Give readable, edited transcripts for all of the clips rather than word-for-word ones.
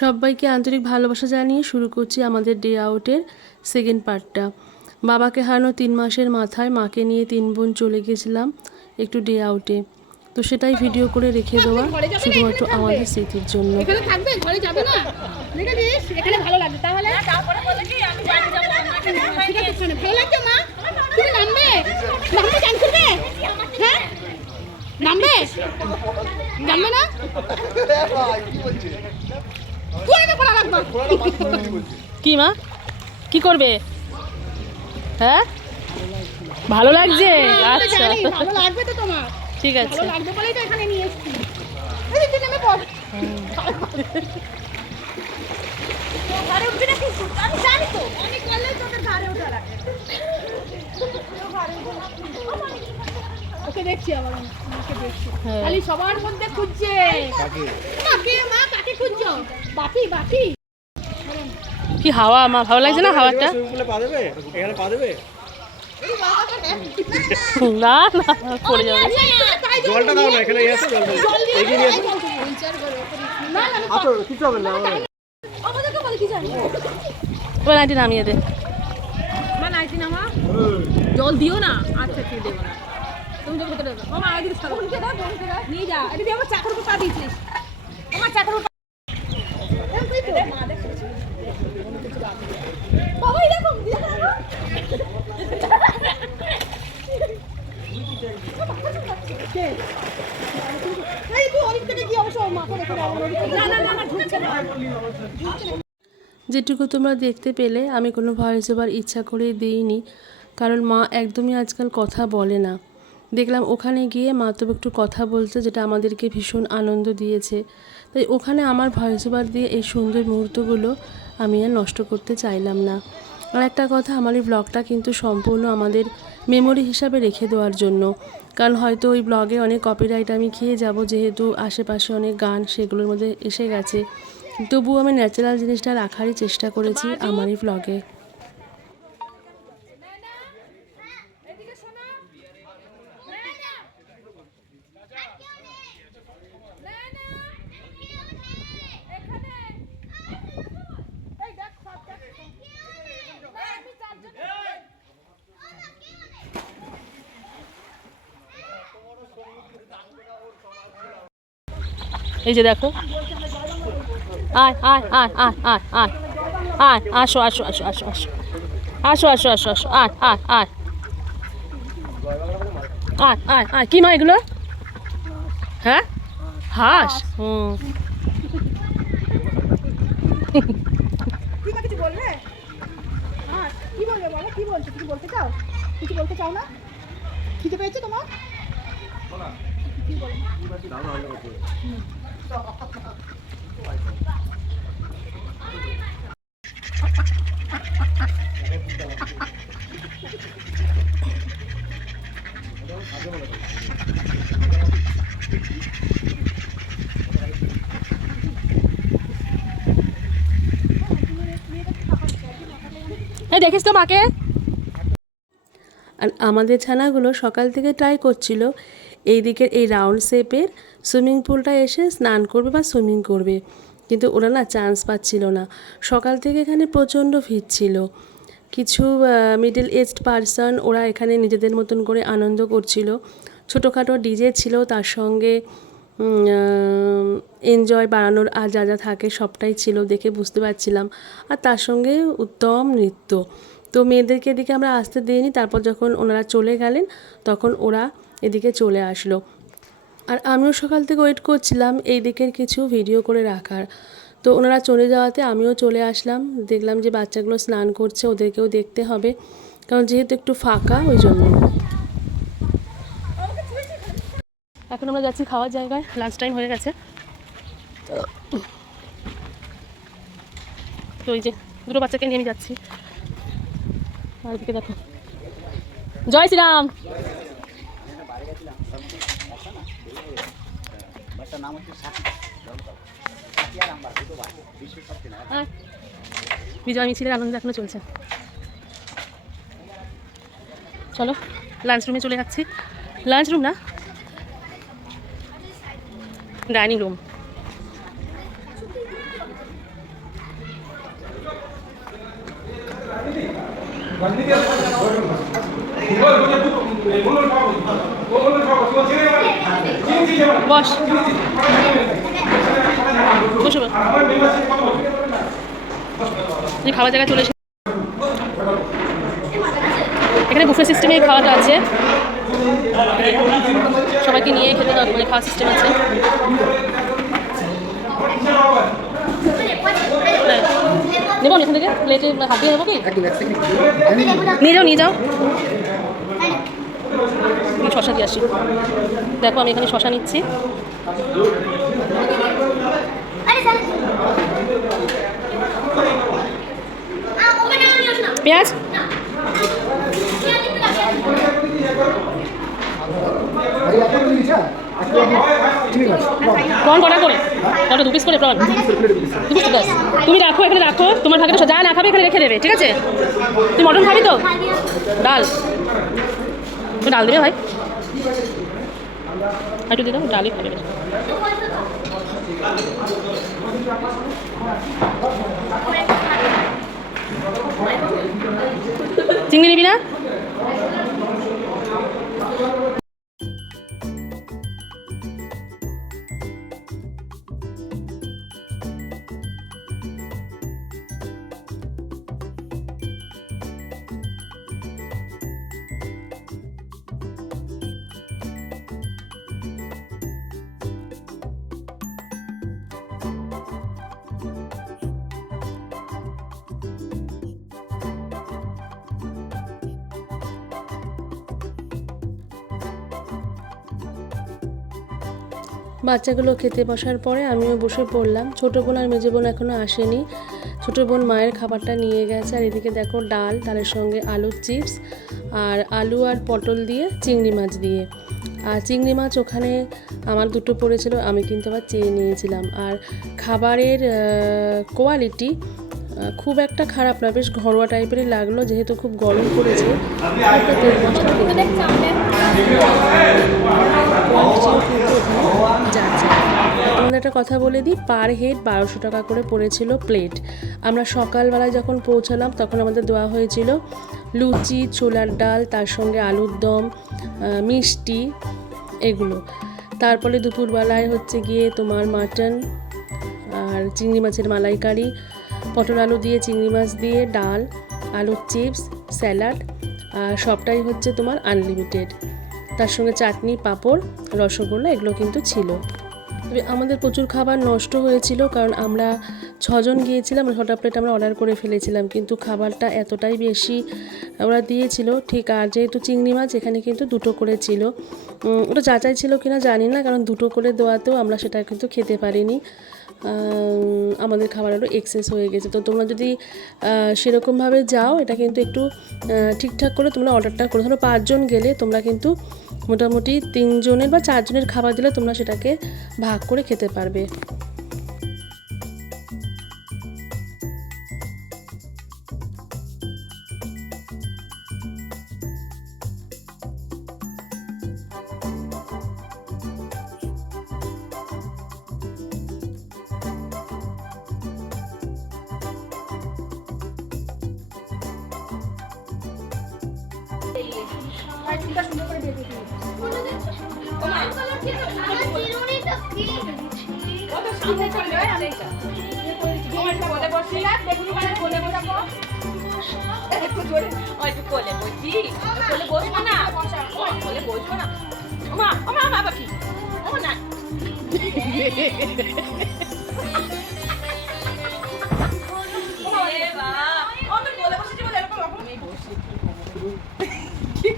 সবাইকে আন্তরিক ভালোবাসা জানিয়ে শুরু করছি আমাদের ডে আউটের সেকেন্ড পার্টটা। বাবাকে হারানো 3 মাসের মাথায় মাকে নিয়ে 3 বোন চলে গেছিলাম একটু ডে আউটে। তো সেটাই ভিডিও করে রেখে দেওয়া শুধুমাত্র আমাদের স্মৃতির জন্য। এখানে থাকবে, ঘরে যাবে না? দেখে দিস, এখানে ভালো লাগবে। তাহলে তারপরে বলে কি আমি বাড়ি যাব। ঠিক আছে, শুনে ভালো লাগছে মা? তুমি নামবে? নামবে চান করবে? হ্যাঁ? নামবে? নামবে না? কি বলছে? তুই না পড়া লাগবে। কি মা কি করবে? হ্যাঁ ভালো লাগছে? আচ্ছা ভালো লাগবে তো তোমার। ঠিক আছে, ভালো লাগবে বলেই তো এখানে নিয়ে এসেছি। এই তুই নেমে পড়। ঘরে উঠবি না কিন্তু আমি জানি তো আমি করলেই তোদের ঘরে ওঠা লাগে। ওকে দেখছি আবার মাকে দেখছি খালি সবার মধ্যে খুঁজছে কাকে মা কাকে খুঁজছো বাকি বাকি কি হাওয়া মা, ভালো লাগছে না হাওয়াটা? পা দেবে এখানে পা দেবে না না পড়ে যাবে। জলটা দাও না, এখানে এসে জল এগিয়ে নিয়ে এসো। না না আচ্ছা কিছু হবে না আমাদেরকে বলে কি জানি ওই নাইটি নামিয়ে দে। মা নাইটি নামা জল দিও না। আচ্ছা ঠিক দেবো না, তুমি যাবে কোথায় দেবে মামা আগে দিস নিয়ে যা। এটা দিয়ে আমার চাকর পা দিয়েছিস আমার চাকর মা দেখ বাবা এরকম দিয়ে যেটুকু তোমরা দেখতে পেলে আমি কোনো ভয়েস ওভার ইচ্ছা করে দিইনি, কারণ মা একদমই আজকাল কথা বলে না। দেখলাম ওখানে গিয়ে মা তো একটু কথা বলছে, যেটা আমাদেরকে ভীষণ আনন্দ দিয়েছে। তাই ওখানে আমার ভয়েস ওভার দিয়ে এই সুন্দর মুহূর্তগুলো আমি আর নষ্ট করতে চাইলাম না। আর একটা কথা, আমার এই ব্লগটা কিন্তু সম্পূর্ণ আমাদের মেমোরি হিসাবে রেখে দেওয়ার জন্য, কারণ হয়তো ওই ব্লগে অনেক কপিরাইট আমি খেয়ে যাব, যেহেতু আশেপাশে অনেক গান সেগুলোর মধ্যে এসে গেছে। তবুও আমি ন্যাচারাল জিনিসটা রাখারই চেষ্টা করেছি আমার এই ব্লগে। এই যে দেখো, আয় আয় আয় আয় আয় আয় আয়, আসো আসো আসো আসো আসো আসো আসো আসো আসো, আয় আয় আয় আয় আয় আয়। কি মা এগুলো? হ্যাঁ হাঁস। কিছু বলবে হ্যাঁ কি বলবে বলো কি বলছো কিছু বলতে চাও কিছু বলতে চাও না খিদে পেয়েছে তোমার কি বলো দেখিস তো মাকে। আর আমাদের ছানাগুলো সকাল থেকে ট্রাই করছিল এই দিকের এই রাউন্ড শেপের সুইমিং পুলটা এসে স্নান করবে বা সুইমিং করবে, কিন্তু ওরা না চান্স পাচ্ছিল না। সকাল থেকে এখানে প্রচণ্ড ভিড় ছিল। কিছু মিডল এজড পারসন ওরা এখানে নিজেদের মতন করে আনন্দ করছিল। ছোটোখাটো ডিজে ছিল, তার সঙ্গে এনজয় বাড়ানোর আর যা যা থাকে সবটাই ছিল, দেখে বুঝতে পারছিলাম। আর তার সঙ্গে উত্তম নৃত্য। তো মেয়েদেরকে এদিকে আমরা আসতে দিইনি, তারপর যখন ওনারা চলে গেলেন তখন ওরা এদিকে চলে আসলো। আর আমিও সকাল থেকে ওয়েট করছিলাম এই দিকের কিছু ভিডিও করে রাখার। তো ওনারা চলে যাওয়াতে আমিও চলে আসলাম। দেখলাম যে বাচ্চাগুলো স্নান করছে, ওদেরকেও দেখতে হবে, কারণ যেহেতু একটু ফাঁকা ওই জন্য। এখন আমরা যাচ্ছি খাওয়ার জায়গায়, লাঞ্চ টাইম হয়ে গেছে। তো ওই যে দুটো বাচ্চাকে নিয়ে আমি যাচ্ছি। আর দিকে দেখো, জয় শ্রীরাম। বিজয় মিছিলের আনন্দ এখনো চলছে। চলো লাঞ্চ রুমে চলে যাচ্ছি। লাঞ্চ রুম না, ডাইনিং রুম। বস বসো তুমি খাওয়ার জায়গায় চলে এসে এখানে বুফে সিস্টেমে খাওয়াটা আছে, সবাইকে নিয়ে খেতে মানে খাওয়ার সিস্টেম আছে। নেবো আমি এখান থেকে প্লেটে হাত দিয়ে নেবো কি নিয়ে যাও নিয়ে যাও। আমি শশা দিয়ে আসি, দেখো আমি এখানে শশা নিচ্ছি। পেঁয়াজ প্রন কটা করে কটা 2 পিস করে প্রন 2 পিস ব্যাস। তুমি রাখো এখানে রাখো, তোমার ভাগে যা না খাবে এখানে রেখে দেবে, ঠিক আছে? তুমি মটন খাবি তো? ডাল তুমি ডাল দেবে ভাই, একটু দিয়ে দাও, ডালই খাবে। চিংড়ি নিবি না? বাচ্চাগুলো খেতে বসার পরে আমিও বসে পড়লাম। ছোটো বোন আর মেজো বোন এখনও আসেনি। ছোটো বোন মায়ের খাবারটা নিয়ে গেছে, আর এদিকে দেখো ডাল, ডালের সঙ্গে আলুর চিপস আর আলু আর পটল দিয়ে চিংড়ি মাছ দিয়ে। আর চিংড়ি মাছ ওখানে আমার 2টো পড়েছিল, আমি কিন্তু আবার চেয়ে নিয়েছিলাম। আর খাবারের কোয়ালিটি খুব একটা খারাপ না, বেশ ঘরোয়া টাইপেরই লাগলো, যেহেতু খুব গরম পড়েছে। তোমাদের একটা কথা বলে দিই, পার হেড 1200 টাকা করে পড়েছিল প্লেট। আমরা সকালবেলায় যখন পৌঁছালাম তখন আমাদের দেওয়া হয়েছিল লুচি, ছোলার ডাল, তার সঙ্গে আলুর দম, মিষ্টি এগুলো। তারপরে দুপুরবেলায় হচ্ছে গিয়ে তোমার মাটন আর চিংড়ি মাছের মালাইকারি, পটল আলু দিয়ে চিংড়ি মাছ দিয়ে ডাল, আলুর চিপস, স্যালাড, আর সবটাই হচ্ছে তোমার আনলিমিটেড। তার সঙ্গে চাটনি, পাঁপড়, রসগোল্লা এগুলো কিন্তু ছিল। তবে আমাদের প্রচুর খাবার নষ্ট হয়েছিল, কারণ আমরা 6 জন গিয়েছিলাম, 6টা প্লেট আমরা অর্ডার করে ফেলেছিলাম, কিন্তু খাবারটা এতটাই বেশি ওরা দিয়েছিল। ঠিক, আর যেহেতু চিংড়ি মাছ এখানে কিন্তু 2টো করে ছিল, ওটা যাচাই ছিল কিনা জানি না, কারণ 2টো করে দেওয়াতেও আমরা সেটা কিন্তু খেতে পারিনি, আমাদের খাবার আরও এক্সেস হয়ে গেছে। তো তোমরা যদি সেরকমভাবে যাও, এটা কিন্তু একটু ঠিকঠাক করে তোমরা অর্ডারটা করো। ধরো 5 জন গেলে তোমরা কিন্তু মোটামুটি 3 জনের বা 4 জনের খাবার দিলে তোমরা সেটাকে ভাগ করে খেতে পারবে।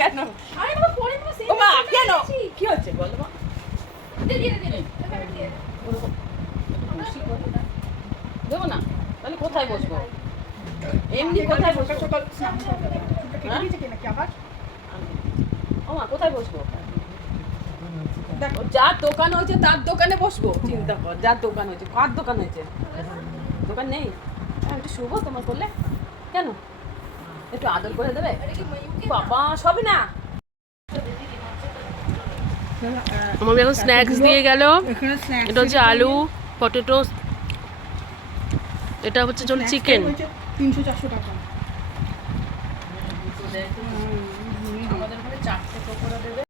কেন কেন কি হচ্ছে বলো? দেবো না, তাহলে কোথায় বসবো? এমনি কোথায় বসবো? কোথায় বসবো? যার দোকান হয়েছে তার দোকানে বসবো। চিন্তা কর, যার দোকান হয়েছে। কার দোকান হয়েছে? দোকান নেই, একটু শুভ তোমার করলে কেন? একটু আদর করে দেবে বাবা, সবই না। আমাকে এখন স্ন্যাক্স দিয়ে গেল। এটা হচ্ছে আলু, পটেটো, এটা হচ্ছে চল চিকেন, 300-400 টাকা। দেয়, আমাদের ওখানে 4টে পকোড়া দেবে।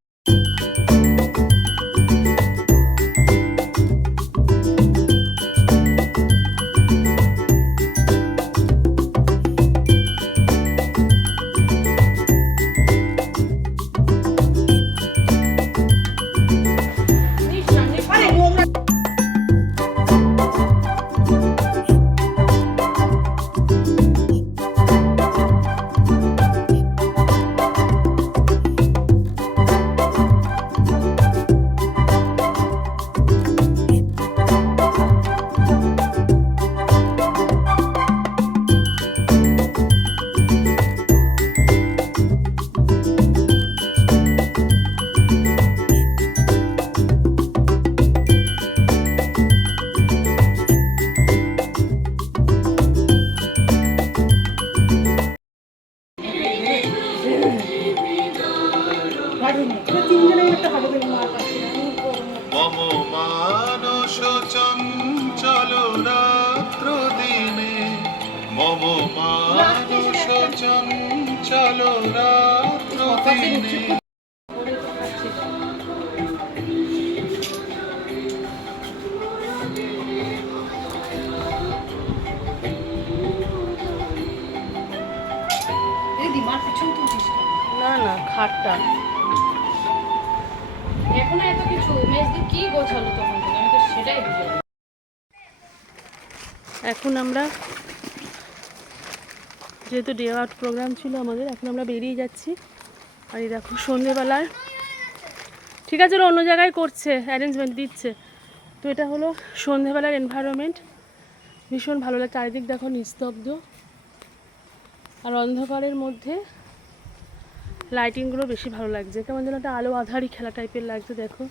মম মানস চঞ্চল রাত্র দিনে, মম মানস চঞ্চল রাত্র দিনে। না না, খাটটা এখন এত কিছু মেজদি কি গোছালো তখন থেকে, আমি তো সেটাই বুঝি না। এখন আমরা, যেহেতু ডে আউট প্রোগ্রাম ছিল আমাদের, এখন আমরা বেরিয়ে যাচ্ছি। আর এই দেখো সন্ধেবেলার, ঠিক আছে ওরা অন্য জায়গায় করছে, অ্যারেঞ্জমেন্ট দিচ্ছে, তো এটা হলো সন্ধেবেলার এনভায়রনমেন্ট। ভীষণ ভালো লাগে, চারিদিক দেখো নিস্তব্ধ, আর অন্ধকারের মধ্যে লাইটিংগুলো বেশি ভালো লাগছে, কেমন যেন একটা আলো আধারি খেলা টাইপের লাগছে। দেখো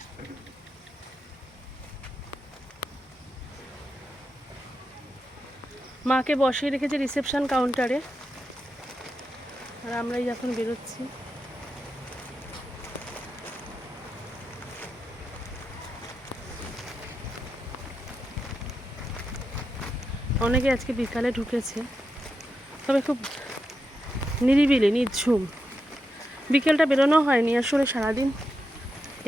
মাকে বসিয়ে রেখেছে রিসেপশন কাউন্টারে, আর আমরাই এখন বেরোচ্ছি। অনেকে আজকে বিকালে ঢুকেছে, তবে খুব নিরিবিলি নিঝুম। বিকেলটা বেরোনো হয়নি আসলে, সারাদিন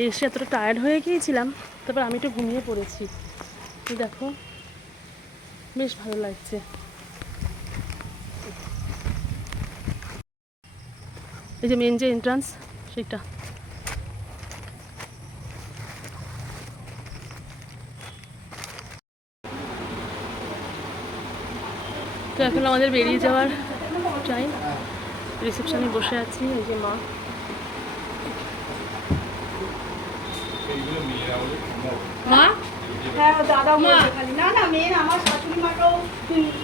এসে এতটা টায়ার্ড হয়ে গিয়েছিলাম, তারপর আমি একটু ঘুমিয়ে পড়েছি। তো দেখো বেশ ভালো লাগছে। এই যে মেন যে এন্ট্রান্স, সেটা তো এখন আমাদের বেরিয়ে যাওয়ার টাইম। রিসেপশনে বসে আছি, এই যে মা। মা হ্যাঁ দাদা খালি না না মেয়ের আমার শাশুড়ি মাকেও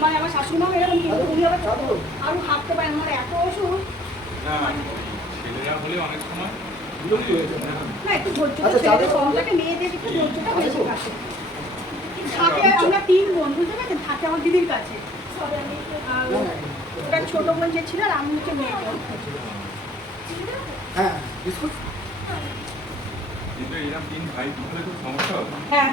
মানে আমার শাশুড়ি মা এরকম কিন্তু উনি আবার ছোট আরো হাঁটতে পারে, আমার এত অসুখ ছেলেরা হলে অনেক সময় না একটু ধৈর্যটা ছেলেদের কম থাকে, মেয়েদের একটু ধৈর্যটা বেশি থাকে। থাকে আমরা 3 বোন, বুঝতে পারছেন, থাকে আমার দিদির কাছে। আর ওটা ছোট বোন যে ছিল, আর আমি হচ্ছে মেয়েটা। হ্যাঁ বিস্কুট কিন্তু এরকম 3 ভাই হলে খুব সমস্যা হবে। হ্যাঁ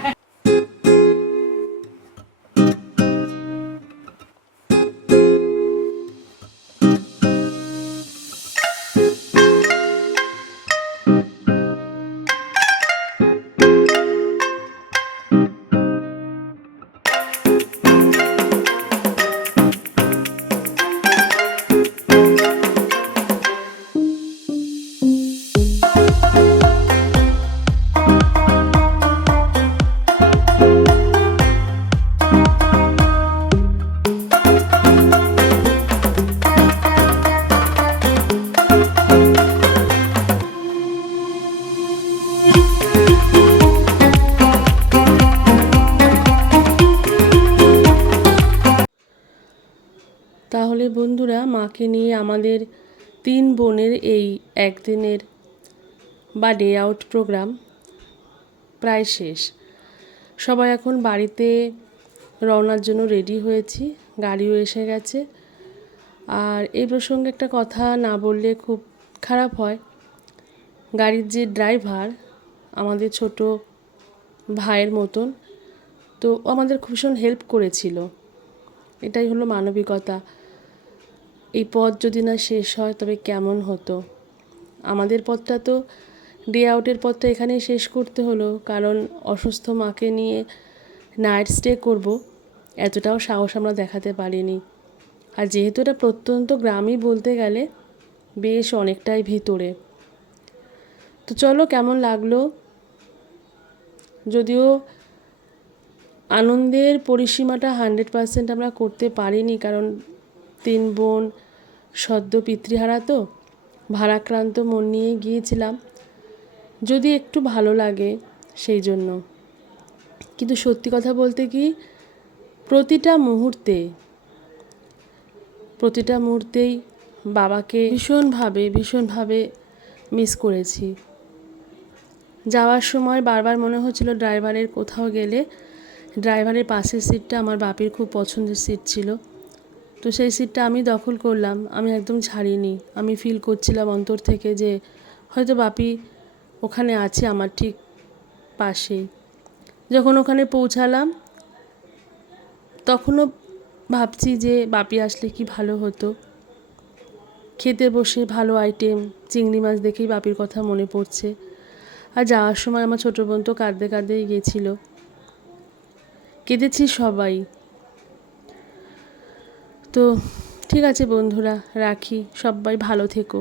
তাহলে বন্ধুরা, মাকে নিয়ে আমাদের 3 বোনের এই একদিনের বা ডে আউট প্রোগ্রাম প্রায় শেষ। সবাই এখন বাড়িতে রওনার জন্য রেডি হয়েছি, গাড়িও এসে গেছে। আর এই প্রসঙ্গে একটা কথা না বললে খুব খারাপ হয়, গাড়ির যে ড্রাইভার আমাদের ছোট ভাইয়ের মতন, তো ও আমাদের ভীষণ হেল্প করেছিল। এটাই হলো মানবিকতা। এই পথ যদি না শেষ হয় তবে কেমন হতো। আমাদের পথটা তো ডে আউটের পথটা এখানেই শেষ করতে হলো, কারণ অসুস্থ মাকে নিয়ে নাইট স্টে করব এতটাও সাহস আমরা দেখাতে পারিনি। আর যেহেতু এটা প্রত্যন্ত গ্রামই বলতে গেলে, বেশ অনেকটাই ভিতরে। তো চলো, কেমন লাগলো। যদিও আনন্দের পরিসীমাটা 100% আমরা করতে পারিনি, কারণ 3 বোন সদ্য পিতৃহারা, তো ভারাক্রান্ত মন নিয়ে গিয়েছিলাম, যদি একটু ভালো লাগে সেই জন্য। কিন্তু সত্যি কথা বলতে কি, প্রতিটা মুহূর্তেই বাবাকে ভীষণভাবে মিস করেছি। যাওয়ার সময় বারবার মনে হচ্ছিল ড্রাইভারের কোথাও গেলে ড্রাইভারের পাশের সিটটা আমার বাপির খুব পছন্দের সিট ছিল, তো সেই সিটটা আমি দখল করলাম, আমি একদম ছাড়িনি। আমি ফিল করছিলাম অন্তর থেকে যে হয়তো বাপি ওখানে আছে আমার ঠিক পাশেই। যখন ওখানে পৌঁছালাম তখনও ভাবছি যে বাপি আসলে কি ভালো হতো। খেতে বসে ভালো আইটেম চিংড়ি মাছ দেখেই বাপির কথা মনে পড়ছে। আর যাওয়ার সময় আমার ছোটো বোন তো কাঁদতে কাঁদতেই গেছিল। কেঁদেছি সবাই। তো ঠিক আছে বন্ধুরা, রাখি। সবাই ভালো থেকো।